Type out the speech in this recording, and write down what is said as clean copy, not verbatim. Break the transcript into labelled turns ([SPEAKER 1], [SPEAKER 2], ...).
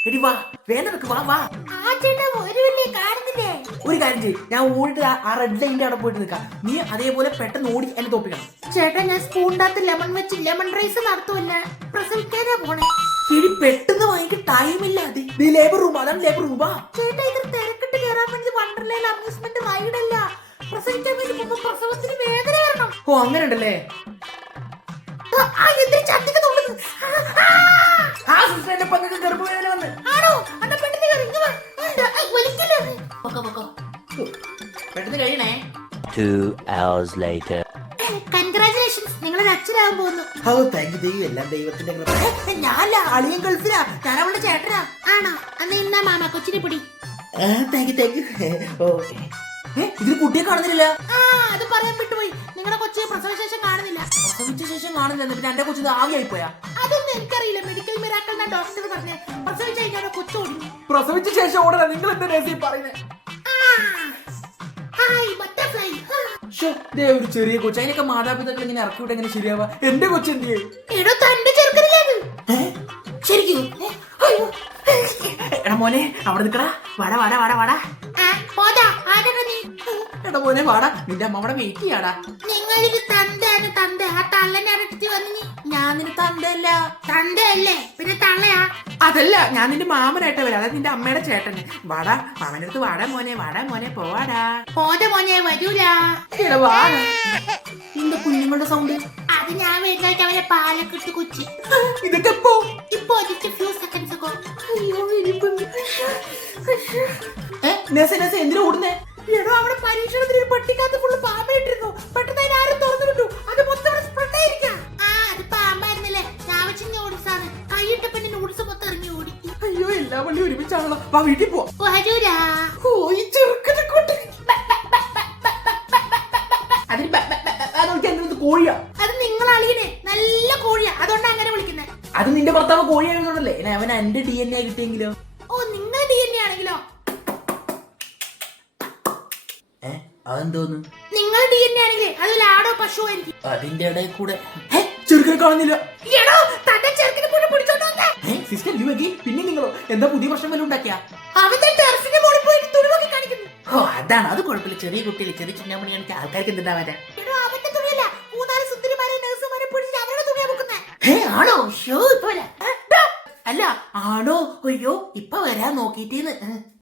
[SPEAKER 1] എടി വാ, വേണ്ടതൊക്കെ വാ വാ. ഒരു കാര്യം ചെയ്യും, ഞാൻ ഓടിട്ട് ആ റെഡ് ലൈനിന്റെ അവിടെ പോയിട്ട് നിൽക്കാം. നീ അതേപോലെ പെട്ടെന്ന് ഓടി എന്നെ തോപ്പിക്കണം.
[SPEAKER 2] ചേട്ടാ ഞാൻ സ്പൂണിനകത്ത് ലെമൺ വെച്ച് ലെമൺ റൈസ് നടത്തുമല്ല, പ്രസവിക്കാനാ പോണേ.
[SPEAKER 1] എടി പെട്ടെന്ന് വാങ്ങിക്ക്, ടൈമില്ല. നീ ലേബർ റൂം, അതാണ് ലേബർ റൂം. വാ
[SPEAKER 2] ചേട്ടാ ഇത് തിരക്കിട്ട് കയറാൻ വേണ്ടി വണ്ടർലയിൽ അമ്യൂസ്മെന്റ് റൈഡല്ല, പ്രസവിക്കാൻ വേണ്ടി മുമ്പ് പ്രസവത്തിന് വേദന വരണം.
[SPEAKER 1] ഓ അങ്ങനെ ഉണ്ടല്ലേ. ഗർഭവേദന വന്ന് പെട്ടെന്ന് കഴിയണേ.
[SPEAKER 3] 2 hours later.
[SPEAKER 2] കൺഗ്രാചുലേഷൻസ്, നിങ്ങളൊരു അച്ഛനാകാൻ പോകുന്നു.
[SPEAKER 1] ഓ താങ്ക് യു, ദൈവം എല്ലാം ദൈവത്തിന്റെ കൃപ. ഞാനല്ല, അളിയൻ ഗൾഫിലാ, ഞാൻ അവളുടെ ചേട്ടനാ.
[SPEAKER 2] ആണോ? അന്ന് ഇന്നാ മാമ കൊച്ചിനെ പിടി.
[SPEAKER 1] Thank you thank you. ഓ ഇതിൽ കുട്ടിയെ കാണുന്നില്ല.
[SPEAKER 2] അത് പറയാൻ വിട്ടുപോയി, നിങ്ങളുടെ കൊച്ചിയെ പ്രസവശേഷം കാണുന്നില്ല.
[SPEAKER 1] പ്രസവിച്ച ശേഷം കാണുന്നില്ല, പിന്നെ എന്റെ കൊച്ചിന് ആവിയായി പോയാ.
[SPEAKER 2] അതൊന്നും എനിക്കറിയില്ല, മെഡിക്കൽ മിറാക്കിൾ എന്നാ ഡോക്ടർ പറഞ്ഞേ. പ്രസവിച്ചു കഴിഞ്ഞാൽ കൊച്ചു ഓടുന്നു.
[SPEAKER 1] പ്രസവിച്ച ശേഷം ഓടല, നിങ്ങൾ എന്താ രഹസ്യം പറയുന്നത്? ഒരു ചെറിയ കൊച്ചു, അതിനൊക്കെ മാതാപിതാക്കൾ ഇങ്ങനെ ഇറക്കി വിട്ട് എങ്ങനെ ശരിയാവാ? എന്റെ കൊച്ചെന്തിയെ? ശരിക്കും എടാ മോനെ അവിടെ നിൽക്കടാ, വാടാ വാടാ വാടാ വാടാ. എടാ മോനെ വാടാ, നിന്റെ അമ്മ അവിടെ വെയിറ്റ് ചെയ്യാടാ.
[SPEAKER 2] നിങ്ങളൊരു തന്തയാണ്, തന്ത. ആ തള്ളനെ അടുത്ത് വന്നു.
[SPEAKER 1] ഞാൻ നിന്റെ തന്തയല്ല.
[SPEAKER 2] തന്തയല്ലേ പിന്നെ തള്ളയാ?
[SPEAKER 1] അതല്ല, ഞാൻ നിന്റെ മാമനായിട്ട് വരാം, അതായത് നിന്റെ അമ്മയുടെ ചേട്ടന്. വാടാ, മാമന്റെ അടുത്ത് വാടാ മോനെ, വാടാ മോനെ, പോവാടാ.
[SPEAKER 2] പോത മോനെ വരൂല.
[SPEAKER 1] നിന്റെ കുഞ്ഞുങ്ങളുടെ സൗണ്ട്
[SPEAKER 2] അത് ഞാൻ വീട്ടിലേക്ക് അവരെ പാലക്കിട്ട് കുച്ചി.
[SPEAKER 1] ഇതൊക്കെ
[SPEAKER 2] ഇപ്പൊ ഫ്യൂ സെക്കൻഡ്സ് അഗോ.
[SPEAKER 1] എന്തിനാ ഓടുന്നേ?
[SPEAKER 2] എടോ അവിടെ പരീക്ഷണത്തിന് പട്ടിക്കകത്ത് ഫുള്ള് പാമ്പായിട്ടിരുന്നു. പെട്ടെന്ന് അതിനെ ആരും തുറന്നു വിട്ടു, അത് മൊത്തം സ്പ്രെഡ് ആയിരിക്കാം. അത് പാമ്പായിരുന്നല്ലേ? ഞാൻ വെച്ച നൂഡിൽസ് ആണ്. കൈയിട്ട പിന്നെ നൂഡിൽസ് മൊത്തം ഇറങ്ങി ഓടി.
[SPEAKER 1] അയ്യോ, എല്ലാ വള്ളി ഒരുമിച്ചാണല്ലോ. വാ വീട്ടിൽ പോവാ. കോഴിയാ?
[SPEAKER 2] അത് നിങ്ങളെ അളിയനെ നല്ല കോഴിയാ, അതുകൊണ്ടാ അങ്ങനെ വിളിക്കുന്നത്.
[SPEAKER 1] അത് നിന്റെ ഭർത്താവ് കോഴിയായതുകൊണ്ടല്ലേ. അവൻ എന്റെ DNA കിട്ടിയെങ്കിലോ?
[SPEAKER 2] ഓ നിങ്ങൾ DNA ആണെങ്കിലോ?
[SPEAKER 1] അതെന്തോന്ന്?
[SPEAKER 2] നിങ്ങൾ DNA ആണെങ്കിലേ അത് ലാടോ പശു ആയിരിക്കും.
[SPEAKER 1] അതിന്റെ ഇടയിൽ കൂടെ ചെറുക്കനെ കാണുന്നില്ല. സിസ്റ്റർ പിന്നെ നിങ്ങളോ എന്താ പുതിയ പ്രശ്നം വല്ല ഉണ്ടാക്കിയാ? ഓ അതാണ്, അത് കുഴപ്പമില്ല. ചെറിയ കുട്ടിയില് ചെറിയ ചിന്നാമണി കാണിച്ച ആൾക്കാർക്ക് എന്താ വരാ?
[SPEAKER 2] ആണോ?
[SPEAKER 1] അല്ല ആണോ? അയ്യോ ഇപ്പൊ വരാൻ നോക്കിട്ടേന്ന്.